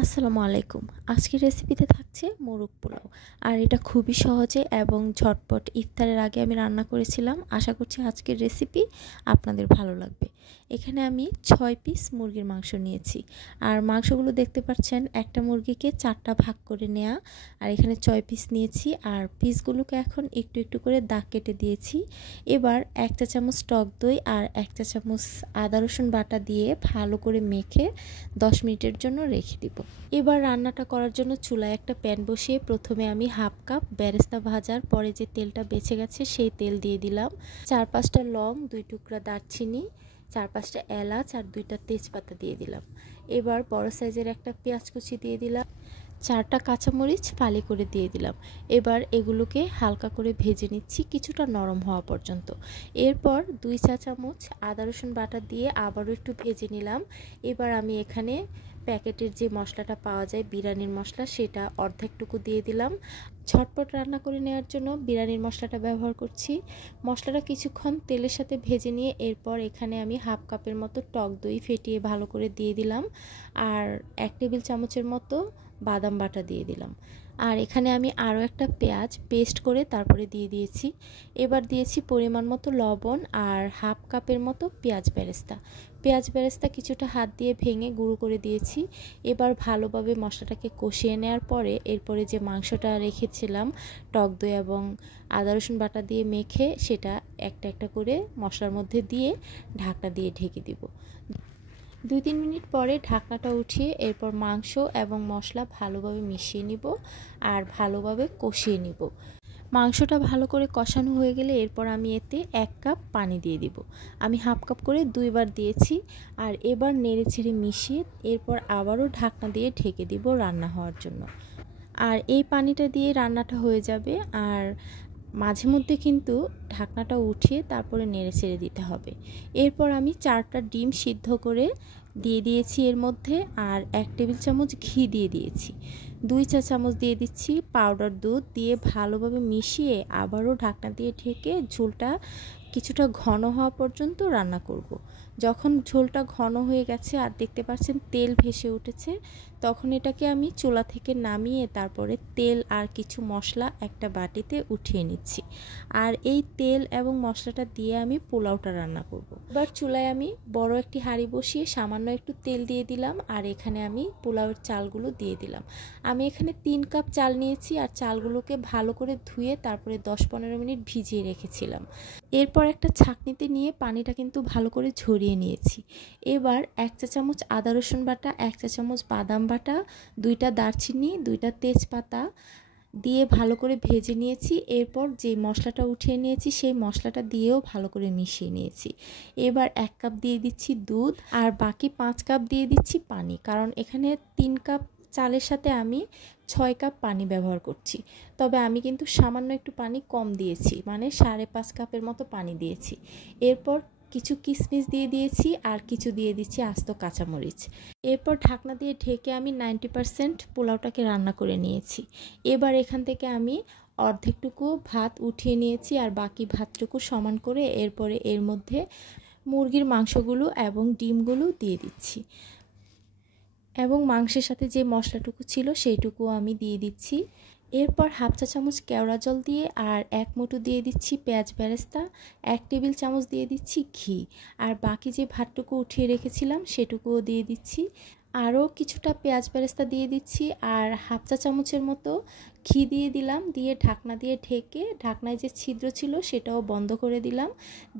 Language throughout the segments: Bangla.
আসসালামু আলাইকুম। আজকের রেসিপিতে থাকছে মোরগ পোলাও। আর এটা খুবই সহজে এবং ঝটপট ইফতারের আগে আমি রান্না করেছিলাম। আশা করছি আজকের রেসিপি আপনাদের ভালো লাগবে। এখানে আমি 6 পিস মুরগির মাংস নিয়েছি। আর মাংসগুলো দেখতে পাচ্ছেন, একটা মুরগিকে 4টা ভাগ করে নেওয়া। আর এখানে 6 পিস নিয়েছি। আর পিসগুলোকে এখন একটু একটু করে দাগ কেটে দিয়েছি। এবার 1 চা চামচ টক দই আর 1 চা চামচ আদা রসুন বাটা দিয়ে ভালো করে মেখে 10 মিনিটের জন্য রেখে দিব। এবার রান্নাটা করার জন্য চুলায় একটা প্যান বসিয়ে প্রথমে আমি হাফ কাপ বেরেস্তা ভাজার পরে যে তেলটা বেঁচে গেছে সেই তেল দিয়ে দিলাম। 4-5টা লং, 2 টুকরা দারচিনি, 4-5টা এলাচ আর 2টা তেজপাতা দিয়ে দিলাম। এবার বড় সাইজের একটা পেঁয়াজ কুচি দিয়ে দিলাম, 4টা কাঁচামরিচ ফালি করে দিয়ে দিলাম। এবার এগুলোকে হালকা করে ভেজে নিচ্ছি কিছুটা নরম হওয়া পর্যন্ত। এরপর 2 চা চামচ আদা রসুন বাটা দিয়ে আবারও একটু ভেজে নিলাম। এবার আমি এখানে প্যাকেটের যে মশলাটা পাওয়া যায় বিরিয়ানির মশলা, সেটা অর্ধেকটুকু দিয়ে দিলাম। ঝটপট রান্না করে নেওয়ার জন্য বিরিয়ানির মশলাটা ব্যবহার করছি। মশলাটা কিছুক্ষণ তেলের সাথে ভেজে নিয়ে এরপর এখানে আমি হাফ কাপের মতো টক দই ফেটিয়ে ভালো করে দিয়ে দিলাম। আর 1 টেবিল চামচের মতো বাদাম বাটা দিয়ে দিলাম। আর এখানে আমি আরও একটা পেঁয়াজ পেস্ট করে তারপরে দিয়ে দিয়েছি। এবার দিয়েছি পরিমাণ মতো লবণ আর হাফ কাপের মতো পেঁয়াজ বেরেস্তা কিছুটা হাত দিয়ে ভেঙে গুঁড়ো করে দিয়েছি। এবার ভালোভাবে মশলাটাকে কষিয়ে নেওয়ার পরে এরপরে যে মাংসটা রেখেছিলাম টক দই এবং আদা রসুন বাটা দিয়ে মেখে, সেটা একটা একটা করে মশলার মধ্যে দিয়ে ঢাকনা দিয়ে ঢেকে দিব। 2-3 মিনিট পরে ঢাকনাটা উঠিয়ে এরপর মাংস এবং মশলা ভালোভাবে মিশিয়ে নিব আর ভালোভাবে কষিয়ে নিব। মাংসটা ভালো করে কষানো হয়ে গেলে এরপর আমি এতে 1 কাপ পানি দিয়ে দিব। আমি হাফ কাপ করে 2বার দিয়েছি। আর এবার নেড়ে ছেড়ে মিশিয়ে এরপর আবারও ঢাকনা দিয়ে ঢেকে দিব রান্না হওয়ার জন্য। আর এই পানিটা দিয়ে রান্নাটা হয়ে যাবে। আর মাঝে মধ্যে কিন্তু ঢাকনাটা উঠিয়ে তারপরে নেড়ে ছেড়ে দিতে হবে। এরপর আমি 4টা ডিম সিদ্ধ করে দিয়ে দিয়েছি এর মধ্যে, আর 1 টেবিল চামচ ঘি দিয়ে দিয়েছি। 2 চা চামচ দিয়ে দিচ্ছি পাউডার দুধ দিয়ে ভালোভাবে মিশিয়ে আবারও ঢাকনা দিয়ে ঢেকে ঝোলটা কিছুটা ঘন হওয়া পর্যন্ত রান্না করব। যখন ঝোলটা ঘন হয়ে গেছে আর দেখতে পাচ্ছেন তেল ভেসে উঠেছে, তখন এটাকে আমি চুলা থেকে নামিয়ে তারপরে তেল আর কিছু মশলা একটা বাটিতে উঠিয়ে নিচ্ছি। আর এই তেল এবং মশলাটা দিয়ে আমি পোলাওটা রান্না করব। এবার চুলায় আমি বড় একটি হাঁড়ি বসিয়ে সামান্য একটু তেল দিয়ে দিলাম। আর এখানে আমি পোলাওয়ের চালগুলো দিয়ে দিলাম। আমি এখানে 3 কাপ চাল নিয়েছি আর চালগুলোকে ভালো করে ধুয়ে তারপরে 10-15 মিনিট ভিজিয়ে রেখেছিলাম। এরপর একটা ছাঁকনিতে নিয়ে পানিটা কিন্তু ভালো করে ঝরিয়ে নিয়েছি। এবার 1 চা চামচ আদা রসুন বাটা, 1 চা চামচ বাদাম বাটা, 2টা দারচিনি, 2টা তেজপাতা দিয়ে ভালো করে ভেজে নিয়েছি। এরপর যে মশলাটা উঠিয়ে নিয়েছি সেই মশলাটা দিয়েও ভালো করে মিশিয়ে নিয়েছি। এবার 1 কাপ দিয়ে দিচ্ছি দুধ আর বাকি 5 কাপ দিয়ে দিচ্ছি পানি, কারণ এখানে 3 কাপ চালের সাথে আমি 6 কাপ পানি ব্যবহার করছি। তবে আমি কিন্তু সামান্য একটু পানি কম দিয়েছি, মানে 5.5 কাপের মতো পানি দিয়েছি। এরপর কিছু কিশমিশ দিয়ে দিয়েছি আর কিছু দিয়ে দিচ্ছি আস্ত কাঁচামরিচ। এরপর ঢাকনা দিয়ে ঢেকে আমি 90% পোলাওটাকে রান্না করে নিয়েছি। এবার এখান থেকে আমি অর্ধেকটুকু ভাত উঠিয়ে নিয়েছি আর বাকি ভাতটুকু সমান করে এরপরে এর মধ্যে মুরগির মাংসগুলো এবং ডিমগুলো দিয়ে দিচ্ছি এবং মাংসের সাথে যে মশলাটুকু ছিল সেইটুকু আমি দিয়ে দিচ্ছি। এরপর হাফ চা চামচ কেওড়া জল দিয়ে আর 1 মুঠো দিয়ে দিচ্ছি পেঁয়াজ বেরেস্তা, 1 টেবিল চামচ দিয়ে দিচ্ছি ঘি, আর বাকি যে ভাতটুকু উঠিয়ে রেখেছিলাম সেটুকুও দিয়ে দিচ্ছি। আরও কিছুটা পেঁয়াজ বেরেস্তা দিয়ে দিচ্ছি আর হাফ চা চামচের মতো ঘি দিয়ে দিলাম। দিয়ে ঢাকনা দিয়ে ঢেকে ঢাকনায় যে ছিদ্র ছিল সেটাও বন্ধ করে দিলাম।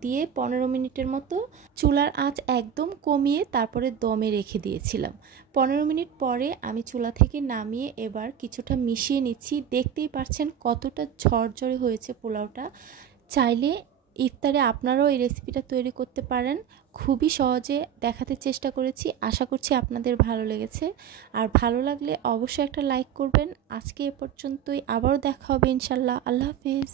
দিয়ে 15 মিনিটের মতো চুলার আঁচ একদম কমিয়ে তারপরে দমে রেখে দিয়েছিলাম। 15 মিনিট পরে আমি চুলা থেকে নামিয়ে এবার কিছুটা মিশিয়ে নিচ্ছি। দেখতেই পাচ্ছেন কতটা ঝরঝরে হয়েছে পোলাওটা। চাইলে ইফতারে আপনারাও এই রেসিপিটা তৈরি করতে পারেন। খুবই সহজে দেখাতে চেষ্টা করেছি। আশা করছি আপনাদের ভালো লেগেছে। আর ভালো লাগলে অবশ্যই একটা লাইক করবেন। আজকে এ পর্যন্তই, আবারও দেখা হবে ইনশাল্লাহ। আল্লাহ হাফেজ।